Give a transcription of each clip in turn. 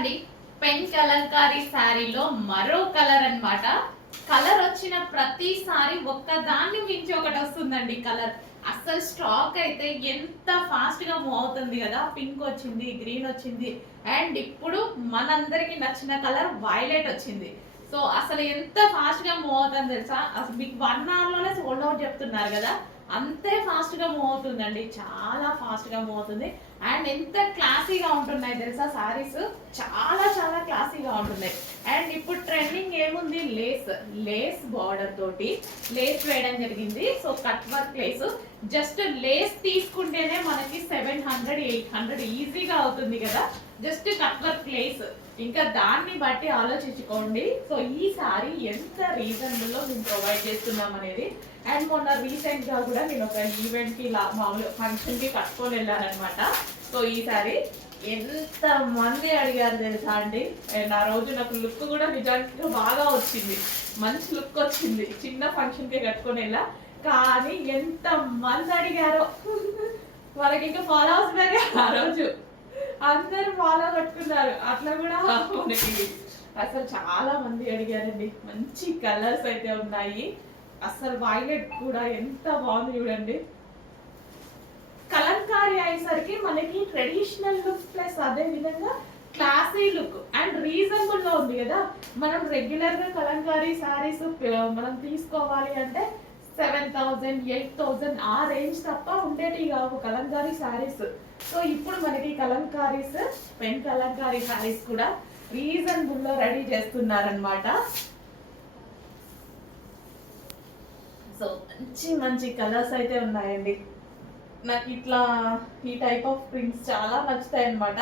అండి, పెన్ కలంకారీ శారీలో మరో కలర్ అన్నమాట. కలర్ వచ్చిన ప్రతిసారి ఒక్కదాన్ని మించి ఒకటి వస్తుందండి. కలర్ అస్సలు స్టాక్ అయితే ఎంత ఫాస్ట్ గా మూవ్ అవుతుంది కదా. పింక్ వచ్చింది, గ్రీన్ వచ్చింది, అండ్ ఇప్పుడు మనందరికి నచ్చిన కలర్ వైలెట్ వచ్చింది. సో అసలు ఎంత ఫాస్ట్ గా మూవ్ అవుతుంది తెలుసా. అసలు మీకు 1 hour లోనే సోల్డ్ అవుట్ చెప్తున్నారు కదా, అంతే ఫాస్ట్ గా మూవ్ అవుతుందండి. చాలా ఫాస్ట్ గా మూవ్ అవుతుంది. అండ్ ఎంత క్లాసీగా ఉంటున్నాయి తెలుసా సారీస్, చాలా చాలా క్లాసీగా ఉంటున్నాయి. అండ్ ఇప్పుడు ట్రెండింగ్ ఏముంది, లేస్ లేస్ బార్డర్ తోటి లేస్ వేయడం జరిగింది. So cut work lace, just lace తీసుకుంటేనే మనకి 700-800 ఈజీగా అవుతుంది కదా. జస్ట్ కట్ వర్క్ లేస్, ఇంకా దాన్ని బట్టి ఆలోచించుకోండి. సో ఈ సారీ ఎంత రీజనబుల్ లో మేము ప్రొవైడ్ చేస్తున్నాం అనేది. అండ్ మొన్న రీసెంట్ గా కూడా నేను ఒక ఈవెంట్ కి మామూలు ఫంక్షన్ కి కట్టుకొని వెళ్ళానమాట. సో ఈ సారీ ఎంత మంది అడిగారు తెలుసా అండి. అండ్ ఆ రోజు నాకు లుక్ కూడా నిజానికి బాగా వచ్చింది, మంచి లుక్ వచ్చింది. చిన్న ఫంక్షన్ కి కట్టుకొని వెళ్ళా, కానీ ఎంత మంది అడిగారో. వాళ్ళకి ఇంకా ఫాలోవర్స్ పెరిగా ఆ రోజు, అందరూ ఫాలో కట్టుకున్నారు. అట్లా కూడా మనకి అసలు చాలా మంది అడిగారండి. మంచి కలర్స్ అయితే ఉన్నాయి. అసలు వైలెట్ కూడా ఎంత బాగుంది చూడండి. కలంకారీ అయ్యేసరికి మనకి ట్రెడిషనల్ లుక్ ప్లస్ అదే విధంగా క్లాసీ లుక్ అండ్ రీజనబుల్ లో ఉంది కదా. మనం రెగ్యులర్ గా కలంకారీ సారీస్ మనం తీసుకోవాలి అంటే 7,000-8,000 ఆ రేంజ్ తప్ప ఉండేటి కావు కలంకారీ సారీస్. సో ఇప్పుడు మనకి కలంకారీస్, పెన్ కలంకారీ సారీస్ కూడా రీజనబుల్ లో రెడీ చేస్తున్నారనమాట. సో మంచి మంచి కలర్స్ అయితే ఉన్నాయండి. నాకు ఇట్లా ఈ టైప్ ఆఫ్ ప్రింట్స్ చాలా నచ్చుతాయి అనమాట.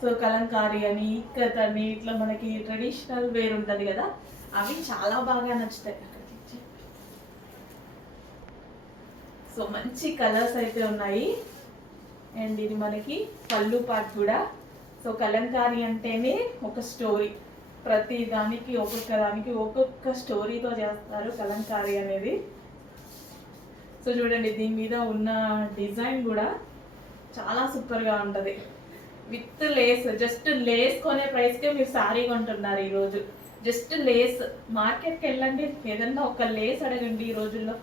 సో కలంకారీ అని, ఇక్కత్ అని, ఇట్లా మనకి ట్రెడిషనల్ వేర్ ఉంటుంది కదా, అవి చాలా బాగా నచ్చుతాయి. సో మంచి కలర్స్ అయితే ఉన్నాయి. అండ్ ఇది మనకి పళ్ళు పార్ట్ కూడా. సో కలంకారీ అంటేనే ఒక స్టోరీ, ప్రతి దానికి ఒక్కొక్క స్టోరీతో చేస్తారు కలంకారీ అనేది. సో చూడండి, దీని మీద ఉన్న డిజైన్ కూడా చాలా సూపర్గా ఉంటుంది. విత్ లేస్, జస్ట్ లేస్ కొనే ప్రైస్కే మీరు శారీ కొంటున్నారు ఈరోజు. జస్ట్ లేస్, మార్కెట్కి వెళ్ళండి, ఏదన్నా ఒక లేస్ అడగండి ఈ రోజుల్లో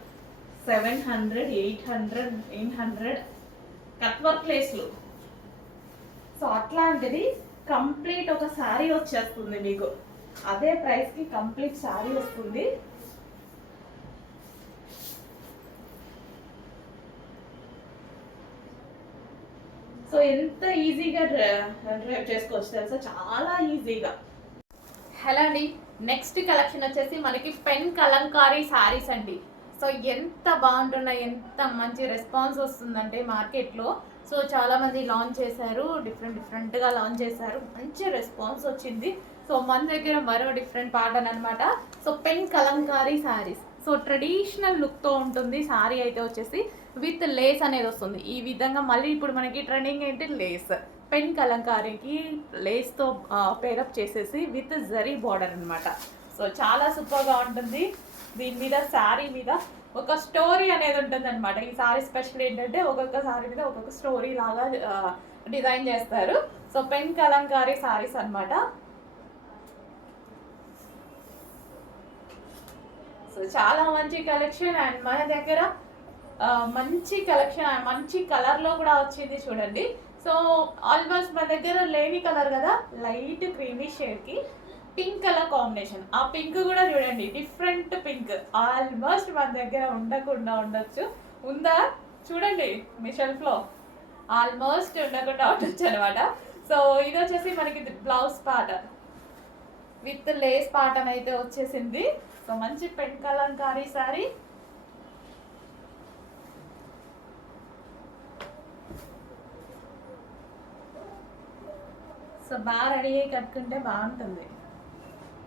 700-800-900 కట్ వర్క్ లేస్లు. సో అట్లాంటిది కంప్లీట్ ఒక శారీ వచ్చేస్తుంది మీకు. అదే ప్రైస్కి కంప్లీట్ శారీ వస్తుంది. సో ఎంత ఈజీగా డ్రైవ్ చేసుకోవచ్చు తెలుసా, చాలా ఈజీగా. హలో అండి, నెక్స్ట్ కలెక్షన్ వచ్చేసి మనకి పెన్ కలంకారీ సారీస్ అండి. సో ఎంత బాగుంటున్నాయి, ఎంత మంచి రెస్పాన్స్ వస్తుందంటే మార్కెట్లో. సో చాలామంది లాంచ్ చేశారు, డిఫరెంట్గా లాంచ్ చేశారు, మంచి రెస్పాన్స్ వచ్చింది. సో మన దగ్గర మరో డిఫరెంట్ ప్యాటర్న్ అనమాట. So pen kalamkari saris, so traditional లుక్తో ఉంటుంది సారీ అయితే వచ్చేసి, విత్ లేస్ అనేది వస్తుంది ఈ విధంగా. మళ్ళీ ఇప్పుడు మనకి ట్రెండింగ్ ఏంటి, లేస్. పెన్ కలంకారీకి లేస్తో పేరప్ చేసేసి విత్ జరీ బార్డర్ అనమాట. సో చాలా సూపర్గా ఉంటుంది. దీని మీద శారీ మీద ఒక స్టోరీ అనేది ఉంటుంది అనమాట. ఈ సారీ స్పెషల్ ఏంటంటే ఒక్కొక్క సారీ మీద ఒక్కొక్క స్టోరీ లాగా డిజైన్ చేస్తారు. సో పెన్ కలంకారీ సారీస్ అనమాట. సో చాలా మంచి కలెక్షన్. అండ్ మన దగ్గర మంచి కలెక్షన్, మంచి కలర్లో కూడా వచ్చింది చూడండి. సో ఆల్మోస్ట్ మన దగ్గర లేని కలర్ కదా, లైట్ క్రీమీ షేడ్కి పింక్ కలర్ కాంబినేషన్. ఆ పింక్ కూడా చూడండి, డిఫరెంట్ పింక్. ఆల్మోస్ట్ మన దగ్గర ఉండకుండా ఉండొచ్చు, ఉందా చూడండి మీ షెల్ఫ్లో, ఆల్మోస్ట్ ఉండకుండా ఉండొచ్చు అనమాట. సో ఇది వచ్చేసి మనకి blouse pattern with lace pattern అయితే వచ్చేసింది. సో మంచి పెన్ కలంకారీ సారీ. సో బాగా రెడీ అయ్యి కట్టుకుంటే బాగుంటుంది,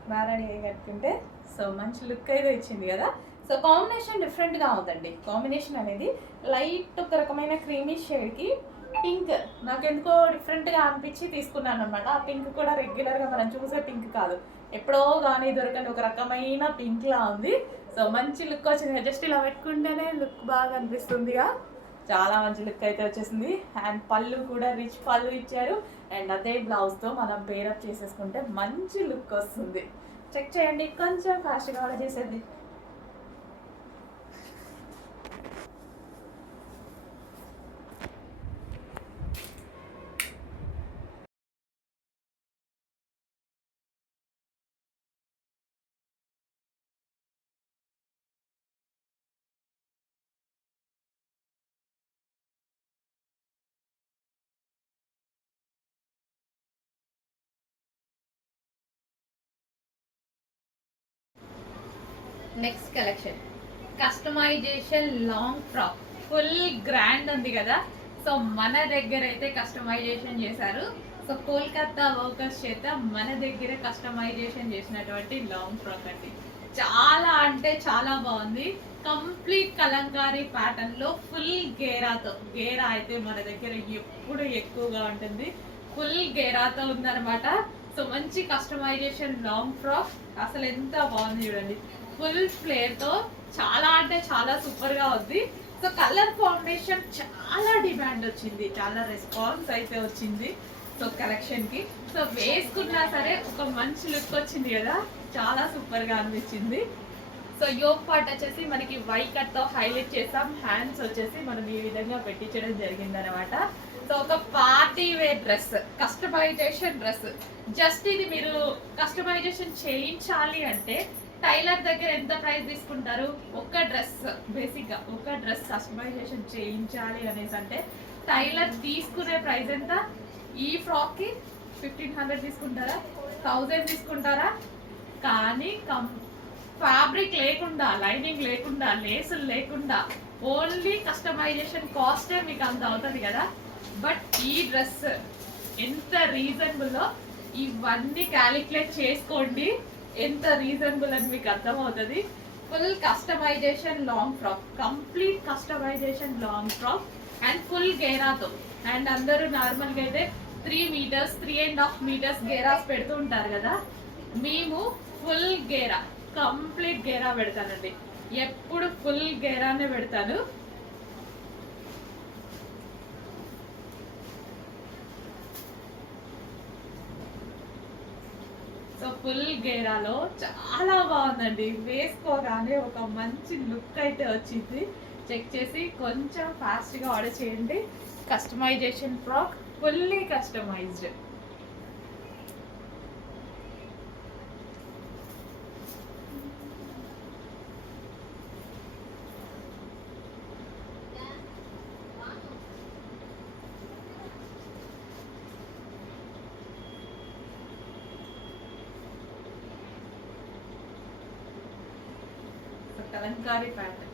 బాగా రెడీ అయ్యి కట్టుకుంటే. సో మంచి లుక్ అయితే ఇచ్చింది కదా. సో కాంబినేషన్ డిఫరెంట్గా ఉందండి. కాంబినేషన్ అనేది లైట్ ఒక రకమైన క్రీమీ షేడ్కి పింక్, నాకు ఎందుకో డిఫరెంట్గా అనిపించి తీసుకున్నాను అనమాట. ఆ పింక్ కూడా రెగ్యులర్గా మనం చూసే పింక్ కాదు, ఎప్పుడో కానీ దొరకని ఒక రకమైన పింక్లా ఉంది. సో మంచి లుక్ వచ్చింది. జస్ట్ ఇలా పెట్టుకుంటేనే లుక్ బాగా అనిపిస్తుందిగా, చాలా మంచి లుక్ అయితే వచ్చేసింది. అండ్ పళ్ళు కూడా రిచ్ పళ్ళు ఇచ్చారు. అండ్ అదే బ్లౌజ్తో మనం పేరప్ చేసేసుకుంటే మంచి లుక్ వస్తుంది. చెక్ చేయండి, కొంచెం ఫాస్ట్గా ఆర్డర్ చేసేది. Next collection customisation long frock, full grand ఉంది కదా. సో మన దగ్గర అయితే కస్టమైజేషన్ చేశారు. సో కోల్కతా వర్కర్స్ చేత మన దగ్గర కస్టమైజేషన్ చేసినటువంటి లాంగ్ ఫ్రాక్ అండి. చాలా అంటే చాలా బాగుంది. కంప్లీట్ కలంకారీ ప్యాటర్న్ లో ఫుల్ గేరాతో, గేరా అయితే మన దగ్గర ఎప్పుడు ఎక్కువగా ఉంటుంది. ఫుల్ గేరాతో ఉందన్నమాట. సో మంచి కస్టమైజేషన్ లాంగ్ ఫ్రాక్, అసలు ఎంత బాగుంది చూడండి. ఫుల్ ఫ్లేర్ తో చాలా అంటే చాలా సూపర్ గా ఉంది. సో కలర్ కాంబినేషన్ చాలా డిమాండ్ వచ్చింది, చాలా రెస్పాన్స్ అయితే వచ్చింది. సో కలెక్షన్ కి సో వేసుకున్నా సరే ఒక మంచి లుక్ వచ్చింది కదా, చాలా సూపర్ గా అనిపించింది. సో యోగ్ పార్ట్ వచ్చేసి మనకి వై కట్ తో హైలైట్ చేసాం. హ్యాండ్స్ వచ్చేసి మనం ఈ విధంగా పెట్టించడం జరిగింది అనమాట. సో ఒక party wear dress, customisation dress. Just ఇది మీరు కస్టమైజేషన్ చేయించాలి అంటే టైలర్ దగ్గర ఎంత ప్రైస్ తీసుకుంటారు? ఒక డ్రెస్, బేసిక్ గా ఒక డ్రెస్ కస్టమైజేషన్ చేయించాలి అనేసి అంటే టైలర్ తీసుకునే ప్రైస్ ఎంత? ఈ ఫ్రాక్ కి 1500 తీసుకుంటారా, 1000 తీసుకుంటారా? కానీ ఫ్యాబ్రిక్ లేకుండా, లైనింగ్ లేకుండా, లేసులు లేకుండా ఓన్లీ కస్టమైజేషన్ కాస్టే మీకు అంత అవుతుంది కదా. బట్ ఈ డ్రెస్ ఎంత రీజనబుల్లో ఇవన్నీ క్యాలిక్యులేట్ చేసుకోండి, ఎంత రీజనబుల్ అని మీకు అర్థమవుతుంది. Full customization long frock, complete customization long frock and full గేరాతో. అండ్ అందరూ నార్మల్గా అయితే 3 మీటర్స్ 3.5 మీటర్స్ గేరాస్ పెడుతూ ఉంటారు కదా. మేము ఫుల్ గేరా, కంప్లీట్ గేరా పెడతానండి. ఎప్పుడు ఫుల్ గేరానే పెడతాను. సో ఫుల్ గేరాలో చాలా బాగుందండి. వేసుకోగానే ఒక మంచి లుక్ అయితే వచ్చింది. చెక్ చేసి కొంచెం ఫాస్ట్గా ఆర్డర్ చేయండి. Customisation frock, fully customised. Kalamkari pattern.